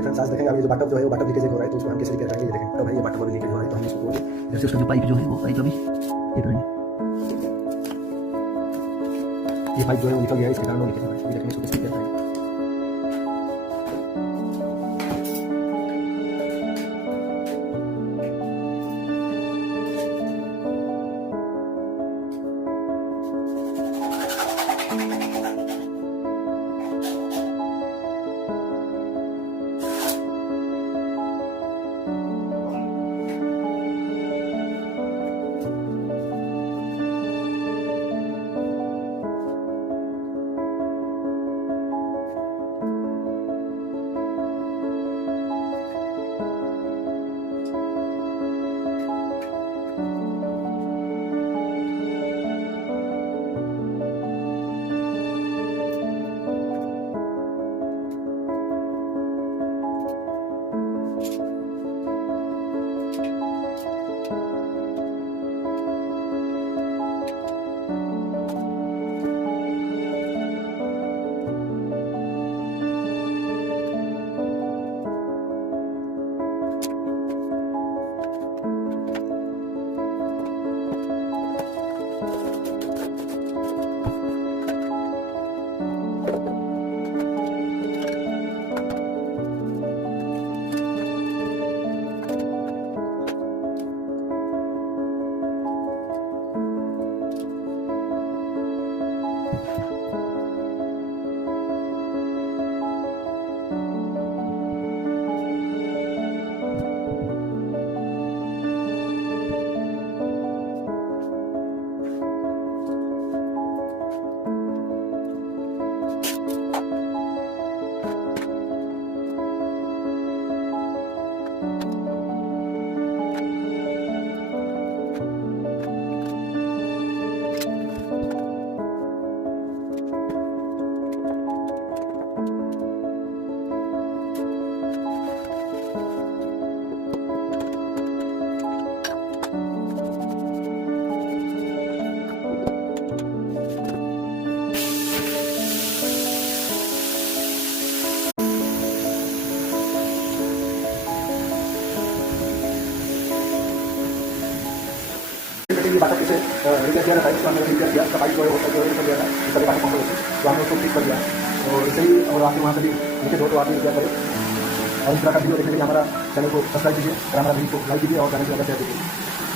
Friends आज देखेंगे अभी जो बाटअप जो है वो बाटअप लीकेज हो रहा है तो उसको हम कैसे रिपेयर करेंगे ये देखेंगे। तो भाई ये बाटअप अभी लीकेज हो रहा है तो हम इसको इधर से उसका जो पाइप जो है वो पाइप अभी ये करेंगे। ये पाइप जो है वो निकल गया है, इसके कारण वो लीकेज हो रहा है। अभी देखेंगे इसको कैसे रिपेयर करेंगे। ये बाटअप कैसे रिपेयर किया था इसको हमने रिपेयर किया, उसका पाइप जो है वो जो निकल गया था, इसका भी बाटअप पंप तो हमने उसको फिक्स कर दिया। और ऐसे ही और आपके वहाँ से भी नीचे दो तो आप रिपेयर करें। और इस तरह का वीडियो देखने के लिए हमारा चैनल को सब्सक्राइब कीजिए और हमारा वीडियो को लाइक कीजिए और चैनल को शेयर कीजिए।